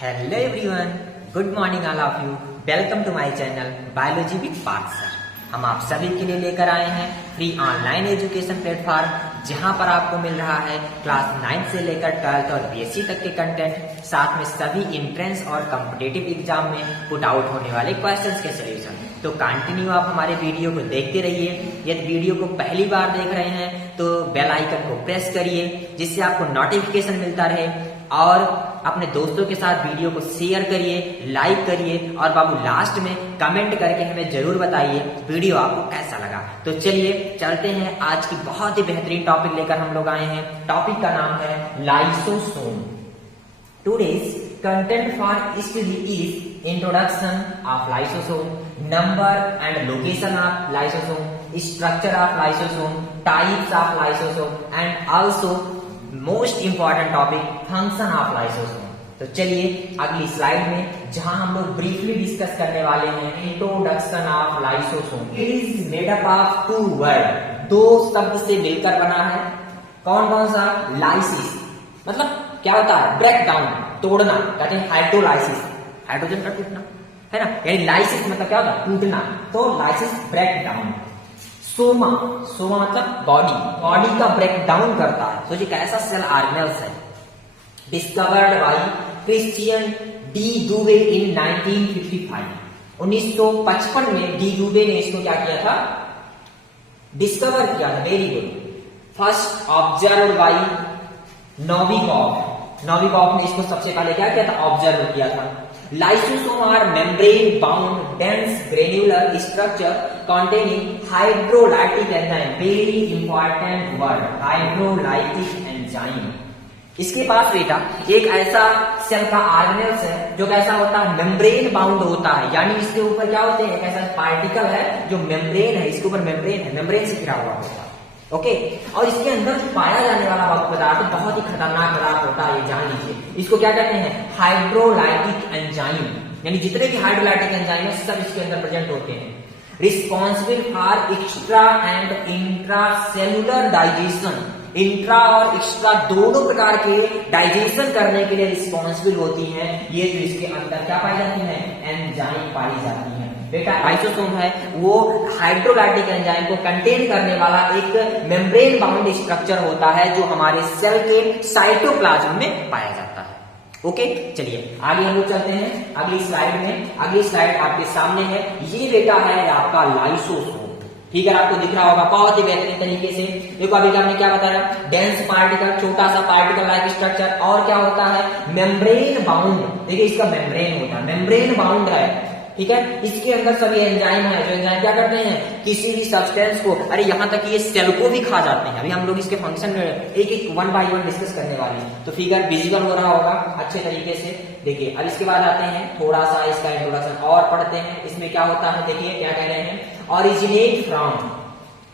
Hello everyone, good morning all of you. Welcome to my channel biology with Parth sir. हम आप सभी के लिए लेकर आए हैं फ्री ऑनलाइन एजुकेशन प्लेटफॉर्म, जहां पर आपको मिल रहा है क्लास 9 से लेकर 12th और बीएससी तक के कंटेंट, साथ में सभी एंट्रेंस और कॉम्पिटिटिव एग्जाम में पुट आउट होने वाले क्वेश्चंस के सॉल्यूशन। तो कंटिन्यू आप हमारे वीडियो को देखते रहिए। यदि वीडियो को पहली बार देख रहे हैं तो बेल आइकन को प्रेस करिए, जिससे आपको नोटिफिकेशन मिलता रहे, और अपने दोस्तों के साथ वीडियो को शेयर करिए, लाइक करिए, और बाबू लास्ट में कमेंट करके हमें जरूर बताइए वीडियो आपको कैसा लगा। तो चलिए चलते हैं, आज की बहुत ही बेहतरीन टॉपिक लेकर हम लोग आए हैं। टॉपिक का नाम है lysosome. Today's content for study is introduction of lysosome, number and location of lysosome, structure of lysosome, types of lysosome, and also most important topic function of lysosome. तो चलिए अगली स्लाइड में, जहां हम लोग ब्रीफली डिस्कस करने वाले हैं introduction of lysosome. It is made up of two word, दो शब्द से मिलकर बना है। कौन कौन सा? लाइसिस मतलब क्या होता है? ब्रेक डाउन, तोड़ना, कहते हैं हाइड्रोलाइसिस, हाइड्रोजन का टूटना, है ना। यानी लाइसिस मतलब क्या होता है? टूटना। तो lysis break down. Soma, soma मतलब बॉडी, बॉडी का ब्रेक डाउन करता है। सोचिए कैसा सेल ऑर्गेनेल्स है। Discovered by Christian de Duve in 1955। 1955 में डी दुबे ने इसको क्या किया था? डिस्कवर किया था। Very good. First observe by Novikov. Novikov ने इसको सबसे पहले क्या किया था? ऑब्जर्व किया था। Lysosome are membrane bound dense granular structure containing hydrolytic enzyme, very important word, hydrolytic enzyme। इसके पास बेटा एक ऐसा सेल का ऑर्गेनेल्स है जो कैसा होता है? मेम्ब्रेन बाउंड होता है, यानी इसके ऊपर क्या होते हैं? एक ऐसा पार्टिकल है जो मेम्ब्रेन है, इसके ऊपर मेम्ब्रेन है, मेम्ब्रेन से घिरा हुआ होता है। ओके, और इसके अंदर पाया जाने वाला पदार्थ बहुत ही खतरनाक पदार्थ होता है, ये जान लीजिए। इसको क्या कहते हैं? Hydrolytic enzyme. यानी जितने भी हाइड्रोलाइटिक एंजाइम है सब इसके अंदर प्रेजेंट होते हैं। Responsible for extra and intra cellular digestion, intra और एक्स्ट्रा दोनों प्रकार के डाइजेशन करने के लिए रिस्पॉन्सिबल होती हैं। ये जो इसके अंदर क्या पाई जाती है? एंजाइम पाई जाती है। बेटा लाइसोसोम है वो हाइड्रोलाइटिक एंजाइम को कंटेन करने वाला एक मेम्ब्रेन बाउंड स्ट्रक्चर होता है जो हमारे सेल के साइटोप्लाज्म में पाया जाता है। ओके, चलिए आगे हम लोग चलते हैं अगली स्लाइड में। अगली स्लाइड आपके सामने है। ये बेटा है आपका लाइसोसोम। ठीक है, आपको दिख रहा होगा बहुत ही बेहतरीन तरीके से। देखो अभी आपने क्या बताया? डेंस पार्टिकल, छोटा सा पार्टिकल लाइक स्ट्रक्चर, और क्या होता है? Membrane bound. देखिए इसका मेम्ब्रेन होता है, मेम्ब्रेन बाउंड है। ठीक है, इसके अंदर सभी एंजाइम है, जो एंजाइम क्या करते हैं? किसी भी सब्सटेंस को, अरे यहाँ तक ये सेल को भी खा जाते हैं। अभी हम लोग इसके फंक्शन में एक एक वन बाय वन डिस्कस करने वाले हैं। तो फिगर विजिबल हो रहा होगा अच्छे तरीके से। देखिए अब इसके बाद आते हैं, थोड़ा सा इसका इंट्रोडक्शन और पढ़ते हैं। इसमें क्या होता है? देखिए क्या कह रहे हैं? Originate from.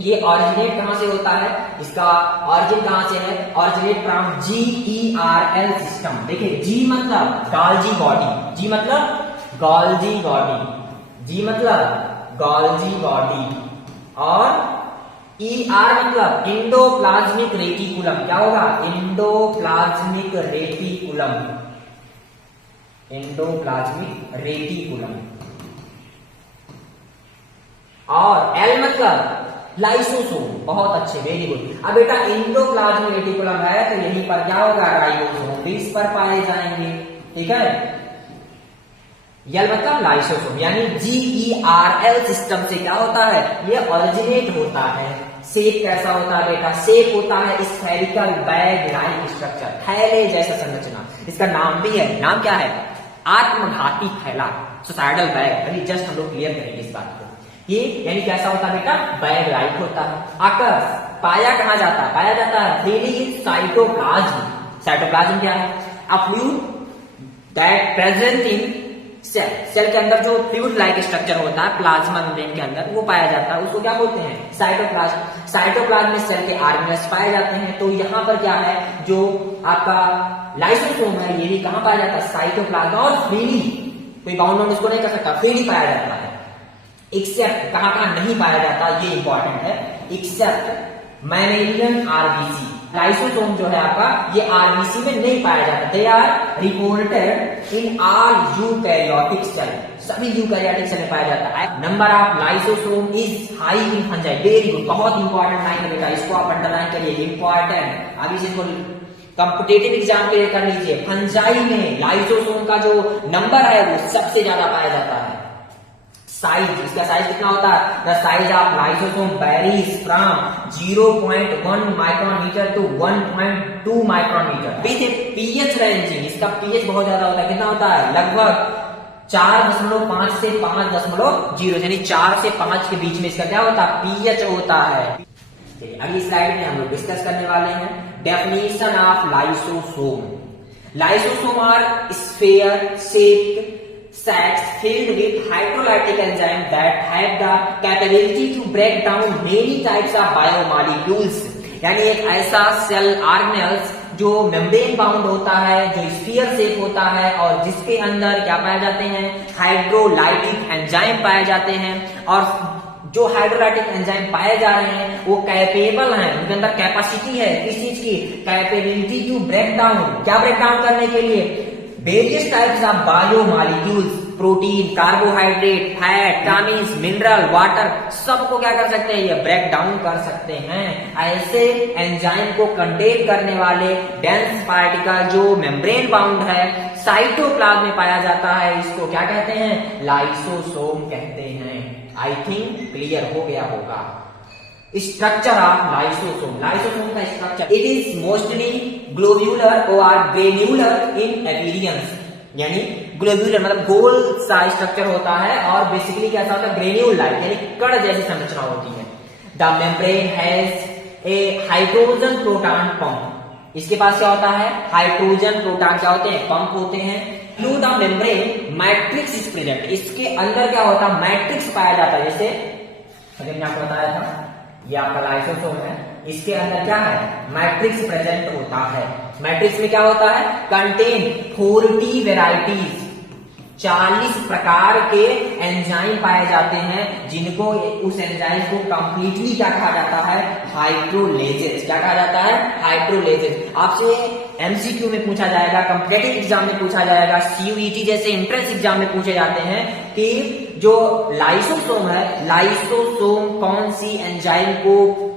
ये ऑरिजिनेट कहां से होता है? इसका ऑरिजिन कहां से है? Originate from GERL system. देखिए जी मतलब गॉल्जी बॉडी, जी मतलब गॉल्जी बॉडी, जी मतलब गॉल्जी बॉडी, और ER मतलब इंडोप्लाज्मिक रेटिकुलम। क्या होगा? Endoplasmic reticulum, endoplasmic reticulum. और L मतलब लाइसोसोम। बहुत अच्छे, वेरी गुड। अब बेटा इंडोप्लाज्मिक रेटिकुलम है तो यहीं पर क्या होगा? राइबोसोम भी इस पर पाए जाएंगे। ठीक है, यल मतलब लाइसोसोम, यानी GERL सिस्टम से क्या होता है? ये ओरिजिनेट होता है। शेप कैसा होता है बेटा? शेप होता है स्फेरिकल बैग लाइक स्ट्रक्चर, थैले जैसा संरचना। इसका नाम भी है, नाम क्या है? आत्मघाती थैला, सुसाइडल बैग। अभी जस्ट हम लोग क्लियर करेंगे इस बात को। ये यानी कैसा होता है बेटा? बैग लाइक होता है। आकर्ष पाया कहां जाता है? पाया जाता है फ्रीली इन साइटोप्लाज्म। साइटोप्लाज्म क्या है? A fluid that present in cell. Cell के अंदर जो फ्लूइड लाइक स्ट्रक्चर होता है प्लाज्मा मेम्ब्रेन के अंदर, वो पाया जाता है। उसको क्या बोलते हैं? साइटोप्लाज्म। साइटोप्लाज्म में सेल के ऑर्गेनेल्स पाए जाते हैं। तो यहाँ पर क्या है? जो आपका लाइसोसोम है ये भी कहां पाया जाता है? साइटोप्लाज्म। और फ्रीली, कोई बाउंड इसको नहीं कर सकता, फ्रीली पाया जाता है। एक्सेप्ट कहां कहां नहीं पाया जाता, ये इंपॉर्टेंट है। एक्सेप्ट मैमेलियन आरबीसी, लाइसोसोम जो है आपका ये आरबीसी में नहीं पाया जाता। They are reported in all eukaryotic cell, सभी यूकैरियोटिक सेल में पाया जाता है। Number of lysosome is high in fungi, very good, बहुत इंपॉर्टेंट लाइन बेटा, इसको आप अंडरलाइन करिए, इंपॉर्टेंट। अभी से इसको कॉम्पिटिटिव एग्जाम के लिए कर लीजिए। फंजाई में लाइसोसोम का जो नंबर है वो सबसे ज्यादा पाया जाता है। साइज, इसका साइज कितना होता है? The size of lysosome varies from 0.1 micrometre to 1.2 micrometre with pH ranging. इसका पीएच बहुत ज्यादा होता है, कितना होता है? लगभग 4.5 से 5.0, यानी 4 से 5 के बीच में इसका क्या होता है? पीएच होता है। अगली स्लाइड में हम लोग डिस्कस करने वाले हैं definition of lysosome. Lysosome are sphere shaped sacs filled with hydrolytic enzyme that have the capability to break down many types of biomolecules, यानी एक ऐसा सेल ऑर्गेनेल्स जो मेम्ब्रेन बाउंड होता है, जो स्फीयर शेप होता है और जिसके अंदर क्या पाए जाते हैं? हाइड्रोलाइटिक एंजाइम पाए जाते हैं। और जो हाइड्रोलाइटिक एंजाइम पाए जा रहे हैं वो कैपेबल हैं, उनके अंदर कैपेसिटी है किस चीज की? कैपेबिलिटी टू ब्रेक डाउन, क्या ब्रेक डाउन करने के लिए? Various types of biomolecules, protein, carbohydrate, fat, vitamins, mineral, water, सबको क्या कर सकते हैं? ये ब्रेक डाउन कर सकते हैं। ऐसे एंजाइम को कंटेन करने वाले डेंस पार्टिकल जो मेम्ब्रेन बाउंड है, साइटोप्लाज्म में पाया जाता है, इसको क्या कहते हैं? लाइसोसोम कहते हैं। आई थिंक क्लियर हो गया होगा। स्ट्रक्चर ऑफ लाइसोसोम, लाइसोसोम का structure, it is mostly globular और ग्रेन्यूलर इन अपीयरेंस, यानी ग्लोब्यूलर मतलब गोल सा स्ट्रक्चर होता है और बेसिकली कैसा होता है? ग्रेन्यूल लाइक, यानी कण जैसी संरचना होती है। The membrane has a hydrogen proton pump, इसके पास क्या होता है? हाइड्रोजन प्रोटॉन क्या होते हैं? पंप होते हैं। Through the membrane matrix is present, इसके अंदर क्या होता है? मैट्रिक्स पाया जाता है। जैसे मैंने आपको बताया था ये आपका लाइसोसोम है, इसके अंदर क्या है? मैट्रिक्स प्रेजेंट होता है। मैट्रिक्स में क्या होता है? कंटेन 40 वेराइटीज, 40 प्रकार के एंजाइम पाए जाते हैं, जिनको उस एंजाइम को कंप्लीटली क्या कहा जाता है? हाइड्रोलेजेस। क्या कहा जाता है? हाइड्रोलेजेस। आपसे एमसीक्यू में पूछा जाएगा, कॉम्पिटिटिव एग्जाम में पूछा जाएगा, सीयूईटी जैसे एंट्रेंस एग्जाम में पूछे जाते हैं कि जो लाइसोसोम है, लाइसोसोम कौन सी एंजाइम को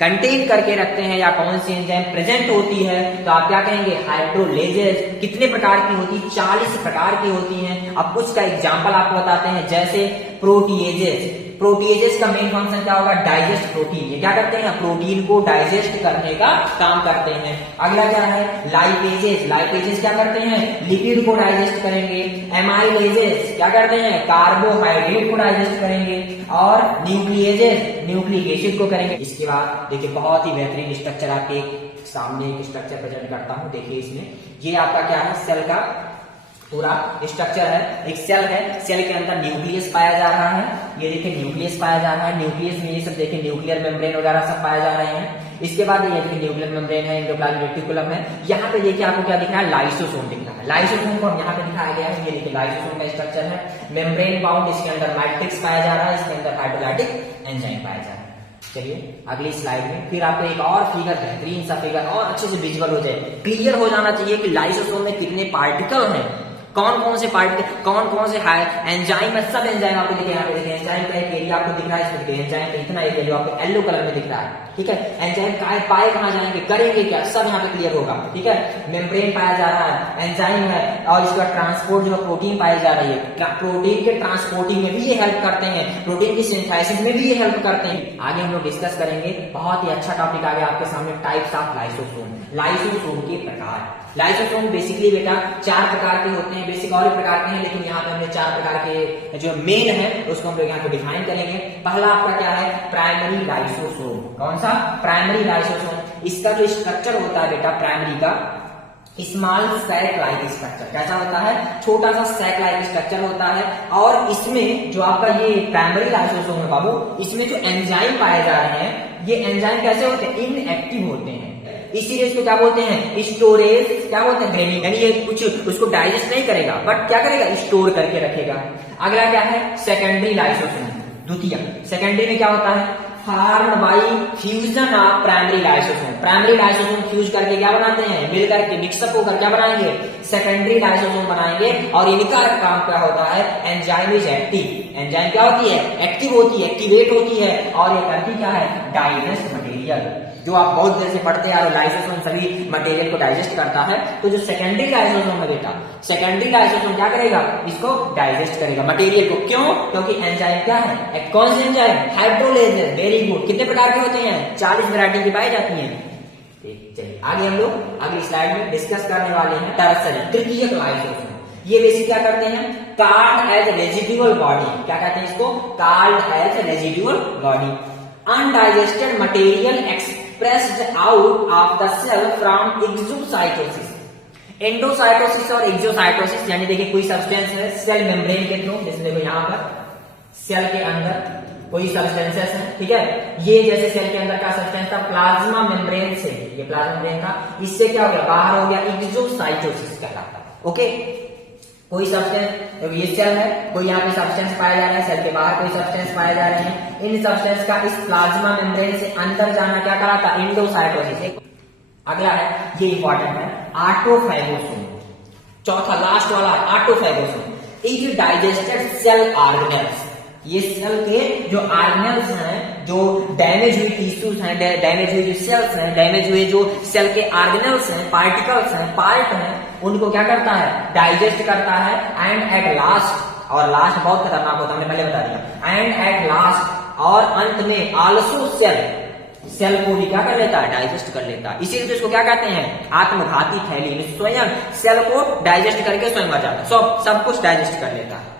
कंटेन करके रखते हैं या कौन सी एंजाइम प्रेजेंट होती है, तो आप क्या कहेंगे? हाइड्रोलेजेस। कितने प्रकार की होती? 40 प्रकार की होती हैं। अब कुछ का एग्जांपल आपको बताते हैं, जैसे प्रोटीएजेस। प्रोटीएजेस का मेन फंक्शन क्या होगा? Digest protein. ये क्या करते हैं? प्रोटीन को डाइजेस्ट करने का काम करते हैं। अगला क्या है? लाइपेजेस। लाइपेजेस क्या करते हैं? लिपिड को डाइजेस्ट करेंगे। एमाइलेजेस क्या करते हैं? कार्बोहाइड्रेट को डाइजेस्ट करेंगे। और न्यूक्लिएजेस न्यूक्लिक एसिड को करेंगे। इसके बाद देखिए बहुत ही बेहतरीन स्ट्रक्चर आपके सामने एक स्ट्रक्चर प्रेजेंट करता हूं। देखिए इसमें ये आपका क्या है? सेल का पूरा स्ट्रक्चर है। एक सेल है, सेल के अंदर न्यूक्लियस पाया जा रहा है। ये देखिए न्यूक्लियस पाया जा रहा है। न्यूक्लियस में ये सब देखिए न्यूक्लियर मेम्ब्रेन वगैरह सब पाए जा रहे हैं। इसके बाद ये देखिए न्यूक्लियर मेम्ब्रेन है, एंडोप्लाज्मिक रेटिकुलम है। यहाँ पे देखिए आपको क्या दिख रहा है? लाइसोसोम दिख रहा है। लाइसोसोम को यहाँ पे दिखाया गया है। ये देखिए लाइसोसोम का स्ट्रक्चर है, मेम्ब्रेन बाउंड, इसके अंदर मैट्रिक्स पाया जा रहा है, इसके अंदर हाइड्रोलाइटिक एंजाइम पाया जा रहा है। चलिए अगली स्लाइड में फिर आपको एक और फिगर, बेहतरीन सा फिगर और अच्छे से विजुअल हो जाए। क्लियर हो जाना चाहिए कि लाइसोसोम में कितने पार्टिकल हैं, कौन कौन से पार्टिकल, कौन कौन से एंजाइम है। सब एंजाइम आपको देखिए यहाँ पे देखिए एंजाइम का एक एरिया आपको दिख रहा है। इसमें देखिए एंजाइम का इतना एरिया जो आपको येलो कलर में दिख रहा है, ठीक है। एंजाइम पाए कहाँ जाएंगे, करेंगे क्या, सब यहाँ पे क्लियर होगा, ठीक है। मेम्ब्रेन पाया जा रहा है, एंजाइम है, और इसका ट्रांसपोर्ट जो प्रोटीन पाई जा रही है, प्रोटीन के ट्रांसपोर्टिंग में भी ये हेल्प करते हैं, प्रोटीन की सिंथेसिस में भी ये हेल्प करते हैं। आगे हम लोग डिस्कस करेंगे, बहुत ही अच्छा टॉपिक आ गया आपके सामने, टाइप्स ऑफ लाइसोसोम। लाइसोसोम के प्रकार। लाइसोसोम बेसिकली बेटा 4 प्रकार के होते हैं, बेसिक और भी प्रकार के हैं, लेकिन यहाँ पे हमने 4 प्रकार के जो मेन है उसको हम लोग यहाँ पे डिफाइन करेंगे। पहला आपका क्या है, प्राइमरी लाइसोसोम। कौन सा, प्राइमरी लाइसोसोम। इसका जो स्ट्रक्चर होता है बेटा प्राइमरी का, स्मॉल सैक लाइक स्ट्रक्चर। कैसा होता है, छोटा सा सैक लाइक स्ट्रक्चर होता है। और इसमें जो आपका ये प्राइमरी लाइसोसोम है बाबू, इसमें जो एंजाइम पाए जा रहे हैं, ये एंजाइम कैसे होते हैं, इनएक्टिव होते हैं, इसीलिए इसको क्या बोलते हैं, स्टोरेज, क्या बोलते हैं, ग्रेन्यूल। यानी ये कुछ उसको डाइजेस्ट नहीं करेगा, बट क्या करेगा, स्टोर करके रखेगा। अगला क्या है, सेकेंडरी लाइसोसोम, द्वितीय। सेकेंडरी में क्या होता है, form by fusion of primary lysosome. Primary lysosome fuse करके क्या बनाते हैं, मिल करके मिक्सअप होकर क्या बनाएंगे, सेकेंडरी लाइसोसोम बनाएंगे। और इनका काम क्या होता है, एंजाइम इज एक्टिव। एंजाइम क्या होती है, एक्टिव होती है, एक्टिवेट होती है, और ये करती क्या है, डाइजेस्ट मटेरियल। जो आप बहुत देर से पढ़ते आ रहे हो, लाइसोसोम सभी मटेरियल को डाइजेस्ट करता है। तो जो सेकेंडरी लाइसोसोम है बेटा, सेकेंडरी लाइसोसोम क्या करेगा, इसको डाइजेस्ट करेगा मटेरियल को। क्यों, क्योंकि एंजाइम क्या है, एक कौन से एंजाइम, हाइड्रोलेज है। Very good. कितने प्रकार के होते हैं, 40 वैरायटी की पाई जाती है। चलिए आगे हम लोग अगली स्लाइड में डिस्कस करने वाले हैं टर्सरी, तृतीयक लाइसोसोम। ये बेसिक क्या करते हैं, कार्ड एज रेजिडुअल बॉडी। क्या कहते हैं इसको, called as residual body. Undigested material expressed out of the cell from exocytosis। Endocytosis और एक्सोसाइटोसिस यानी देखिए कोई सब्सटेंस है सेल मेम्ब्रेन के थ्रू, जैसे देखो यहाँ पर सेल के अंदर कोई सब्सटेंसेस है, ठीक है। ये जैसे सेल के अंदर का सब्सटेंस था प्लाज्मा मेम्ब्रेन से, ये प्लाज्मा मेम्ब्रेन था, इससे क्या हो गया, बाहर हो गया, एक्सोसाइटोसिस कहलाता है। ओके, कोई सब्सटेंस, ये सेल है, कोई यहाँ पे सब्सटेंस पाया जा रहा है, सेल के बाहर कोई सब्सटेंस पाए जा रहे हैं, इन सब्सटेंस का इस प्लाज्मा मेम्ब्रेन से अंदर जाना क्या कराता, एंडोसाइटोसिस। अगला है, ये इंपॉर्टेंट है, ऑटोफैगोसोम। चौथा लास्ट वाला ऑटोफैगोसोम इज डाइजेस्टेड सेल ऑर्गेनेल्स। ये सेल के जो ऑर्गेनेल्स हैं, जो डैमेज हुई टिश्यूज हैं, डैमेज हुई जो सेल्स हैं, डैमेज हुए जो सेल के ऑर्गेनेल्स हैं, पार्टिकल्स हैं, पार्ट हैं, उनको क्या करता है, डाइजेस्ट करता है। एंड एट लास्ट, और लास्ट बहुत खतरनाक होता है, हमने पहले बता दिया। एंड एट लास्ट, और अंत में आल्सो सेल को भी क्या कर लेता है, डाइजेस्ट कर लेता है। इसीलिए तो इसको क्या कहते हैं, आत्मघाती थैली। स्वयं सेल को डाइजेस्ट करके स्वयं मर जाता है, सब कुछ डाइजेस्ट कर लेता है।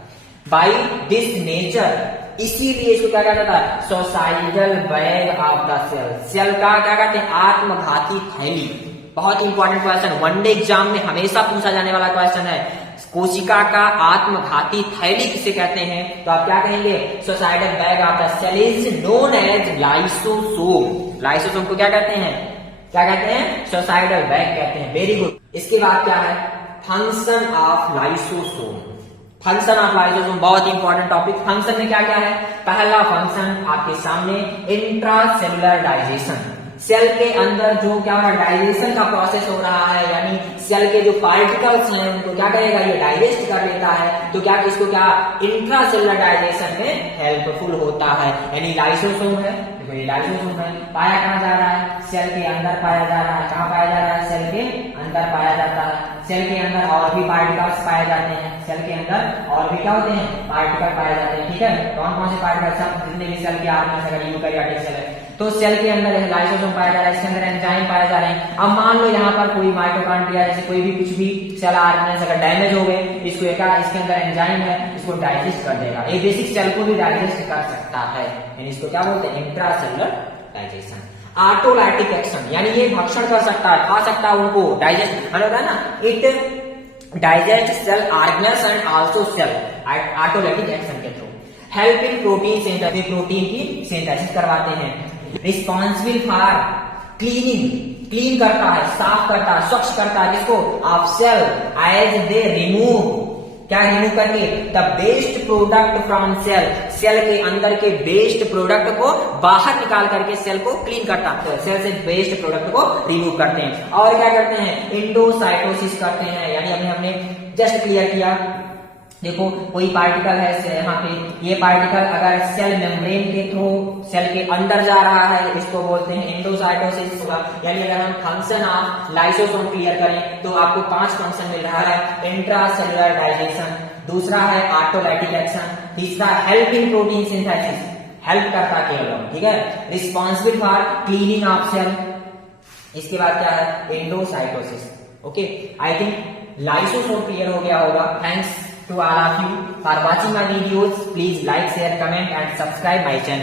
बाई दिस नेचर, इसीलिए इसको क्या कहा जाता है, suicidal bag of the cell. Cell का क्या कहते हैं, आत्मघाती थैली। बहुत इंपॉर्टेंट क्वेश्चन, वनडे एग्जाम में हमेशा पूछा जाने वाला क्वेश्चन है, कोशिका का आत्मघाती थैली किसे कहते हैं, तो आप क्या कहेंगे, suicidal bag of the cell is known as lysosome. Lysosome को क्या कहते हैं, क्या कहते हैं, सोसाइडल बैग कहते हैं। Very good. इसके बाद क्या है, function of lysosome. Function of lysosome बहुत इंपॉर्टेंट टॉपिक। फंक्शन में क्या क्या है, पहला फंक्शन आपके सामने इंट्रासेलुलर डाइजेशन। सेल के अंदर जो क्या हो, डाइजेशन का प्रोसेस हो रहा है, यानी सेल के जो पार्टिकल्स हैं उनको क्या करेगा, ये डाइजेस्ट कर लेता है। तो क्या इसको क्या इंट्रासेलुलर डाइजेशन में हेल्पफुल होता है। यानी लाइसोसोम है, देखो ये लाइसोसोम है, पाया कहाँ जा रहा है, सेल के अंदर पाया जा रहा है। कहाँ पाया जा रहा है, सेल के अंदर पाया जाता है। सेल के अंदर और भी पार्टिकल्स पाए जाते हैं, सेल के अंदर और भी क्या होते हैं, पार्टिकल पाए जाते हैं, ठीक है। कौन कौन से पार्टिकल, सब जितने भी सेल के आर्गन अगर यूकैरियोटिक सेल है तो सेल के अंदर लाइसोसोम पाया जा रहा है, इसके अंदर एंजाइम पाए जा रहे हैं। अब मान लो यहाँ पर कोई माइटोकॉन्ड्रिया जैसे कोई भी कुछ भी सेल ऑर्गेनेल्स अगर डैमेज हो गए, इसको इसके अंदर एंजाइम है, इसको डाइजेस्ट कर देगा। ये बेसिक सेल को भी डाइजेस्ट कर सकता है, यानी इसको क्या बोलते हैं, इंट्रासेलुलर डाइजेशन। ऑटोलाइटिक एक्शन, यानी ये भक्षण कर सकता है, खा सकता है उनको, डाइजेस्ट होता है ना, it digest cell organelles and also cell, autolytic action के through. Help in protein synthesis, protein की सिंथेसिस करवाते हैं। रिस्पॉन्सिबल फॉर क्लीनिंग, क्लीन करता है, साफ करता है, स्वच्छ करता है किसको, of cell as they remove, क्या रिमूव करके, the waste product from cell, cell के अंदर के बेस्ट प्रोडक्ट को बाहर निकाल करके सेल को क्लीन करता है, सेल से बेस्ट प्रोडक्ट को रिमूव करते हैं। और क्या करते हैं, इंडोसाइटोसिस करते हैं, यानी अभी हमने जस्ट क्लियर किया, देखो कोई पार्टिकल है यहाँ पे, ये पार्टिकल अगर सेल मेम्ब्रेन के थ्रू सेल के अंदर जा रहा है, इसको बोलते हैं एंडोसाइटोसिस होगा। यानी अगर हम फंक्शन ऑफ लाइसोसोम क्लियर करें तो आपको 5 फंक्शन मिल रहा है। इंट्रासेलुलर डाइजेशन, दूसरा है ऑटोलाइटिक एक्शन, तीसरा help in protein synthesis, help करता केवल, ठीक है। Responsible for cleaning of cell, इसके बाद क्या है, endocytosis. Okay, I think lysosome clear हो गया होगा। Thanks to all of you for watching my videos. Please like, share, comment and subscribe my channel.